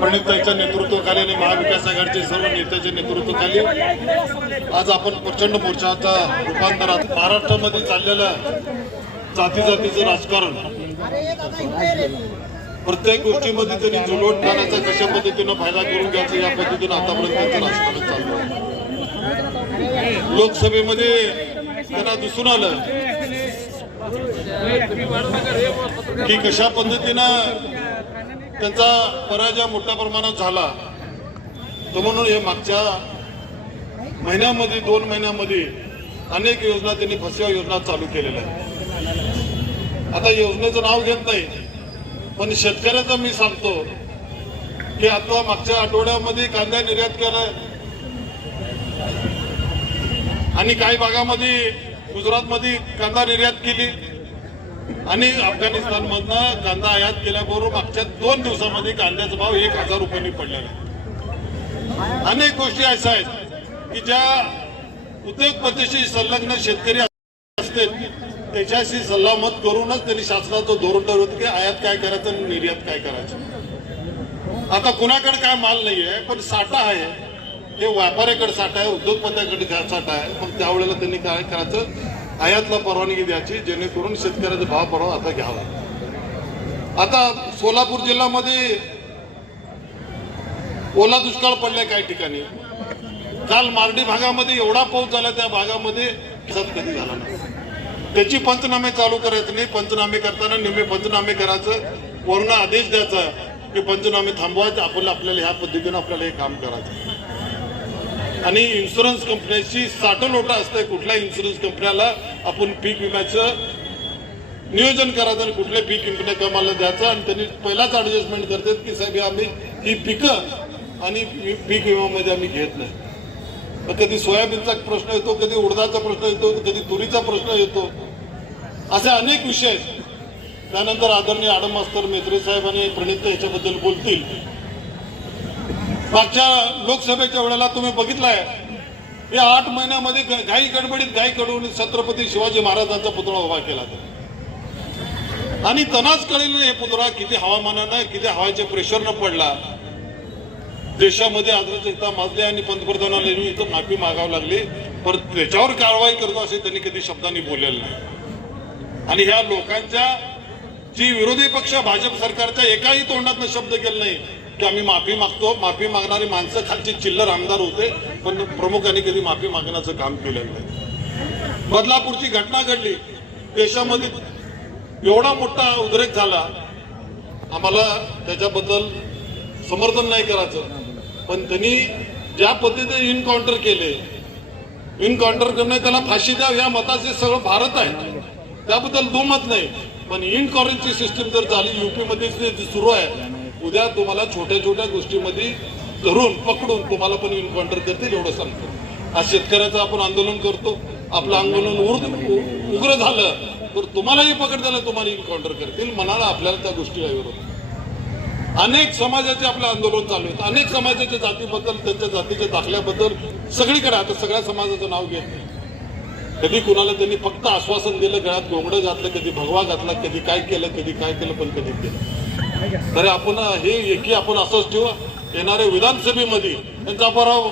पंडितांच्या नेतृत्वाखाली आणि महाविकास आघाडीचे सर्व नेत्याच्या नेतृत्वाखाली आज आपण प्रचंड मोर्चाचा रूपांतरात महाराष्ट्रामध्ये चाललेलं जाती जातीचं राजकारण प्रत्येक गोष्टीमध्ये त्यांनी जुलवट करण्याचा कशा पद्धतीनं फायदा करून घ्यायचा या पद्धतीनं आतापर्यंत त्यांचं राजकारण चाललं लोकसभेमध्ये त्यांना दिसून आलं की कशा पद्धतीनं त्यांचा पराजय मोठ्या प्रमाणात झाला तर म्हणून हे मागच्या महिन्यामध्ये दोन महिन्यामध्ये अनेक योजना त्यांनी फसव्या योजना चालू केलेल्या आहेत. आता योजनेचं नाव घेत नाही पण शेतकऱ्याचं मी सांगतो की आता मागच्या आठवड्यामध्ये कांदा निर्यात केलाय. आणि काही भागामध्ये गुजरातमध्ये कांदा निर्यात केली. आणि अफगाणिस्तान मधनं कांदा आयात केल्याबरोबर मागच्या दोन दिवसामध्ये कांद्याचा भाव एक हजार रुपयांनी पडलेला आहे. अनेक गोष्टी अशा आहेत की ज्या उद्योगपतीशी संलग्न शेतकरी असते त्याच्याशी सल्लामत करूनच त्यांनी शासनाचं धोरण ठरवतं की आयात काय करायचं आणि निर्यात काय करायचं. आता कुणाकडे काय माल नाहीये पण साठा आहे. हे व्यापाऱ्याकडे साठा आहे उद्योगपत्याकडे साठा आहे. मग त्यावेळेला त्यांनी काय करायचं? आयातला परवानगी द्यायची जेणेकरून शेतकऱ्याचा भाव परवा आता घ्यावा. आता सोलापूर जिल्ह्यामध्ये ओला दुष्काळ पडलाय काही ठिकाणी. काल मार्डी भागामध्ये एवढा पाऊस झाला त्या भागामध्ये कधी झाला नाही. त्याची पंचनामे चालू करायचे नाही. पंचनामे करताना निम्मे पंचनामे करायचं. वरून आदेश द्यायचा की पंचनामे थांबवायचे. आपल्याला आपल्याला ह्या पद्धतीनं आपल्याला हे काम करायचं. आणि इन्शुरन्स कंपन्याची साठलोटा असते कुठल्या इन्शुरन्स कंपन्याला आपण पीक विम्याचं नियोजन करायचं आणि कुठल्या पीक कंपन्या कमाला द्यायचं आणि त्यांनी पहिलाच ॲडजस्टमेंट करतात की साहेब आम्ही ही पिकं आणि पीक विम्यामध्ये आम्ही घेत नाही. मग कधी सोयाबीनचा प्रश्न येतो कधी उडदाचा प्रश्न येतो कधी तुरीचा प्रश्न येतो. असे अनेक विषय आहेत. त्यानंतर आदरणीय आडम मास्तर मेत्रे साहेब आणि प्रणित याच्याबद्दल बोलतील. मागच्या लोकसभेच्या वेळेला तुम्ही बघितलाय. या आठ महिन्यामध्ये घाई गडबडीत घाई कडून छत्रपती शिवाजी महाराजांचा पुतळा उभा केला आणि त्यांनाच कळेल हे पुतळा किती हवामानानं किती हवाच्या प्रेशरनं पडला. देशामध्ये आदरचेता माजली आणि पंतप्रधानाला इथं माफी मागावी लागली. पण त्याच्यावर कारवाई करतो असे त्यांनी कधी शब्दांनी बोललेलं नाही. आणि ह्या लोकांच्या जी विरोधी पक्ष भाजप सरकारच्या एकाही तोंडातनं शब्द केला नाही की आम्ही माफी मागतो माफी मागणारी माणसं खालचे चिल्लर आमदार होते पण प्रमुखांनी कधी माफी मागण्याचं काम केलेलं नाही. बदलापूरची घटना घडली. देशामध्ये एवढा मोठा उद्रेक झाला. आम्हाला त्याच्याबद्दल समर्थन नाही करायचं. पण त्यांनी ज्या पद्धतीने इनकाउंटर केले इनकाउंटर करणे त्याला फाशी द्याव या मताचे सगळं भारत आहे. त्याबद्दल दुमत नाही. पण इनकाउंटरची सिस्टीम जर झाली युपीमध्ये सुरू आहे. उद्या तुम्हाला छोट्या छोट्या गोष्टीमध्ये धरून पकडून तुम्हाला पण इनकाउंटर करतील एवढं सांगतो. आज शेतकऱ्याचं आपण आंदोलन करतो आपलं आंदोलन उर- उग्र झालं तर तुम्हालाही पकडताना तुम्हाला इनकाउंटर करतील मनाला आपल्याला त्या गोष्टी विरोध अनेक समाजाचे आपले आंदोलन चालू आहेत. अनेक समाजाच्या जातीबद्दल त्यांच्या जातीच्या दाखल्याबद्दल सगळीकडे आता सगळ्या समाजाचं नाव घेत नाही. कधी कुणाला त्यांनी फक्त आश्वासन दिलं गळ्यात गोंगडं घातलं कधी भगवा घातला कधी काय केलं कधी काय केलं पण कधी केलं. तरी आपण हे एकी आपण असंच ठेवू. येणाऱ्या विधानसभेमध्ये त्यांचा पराभव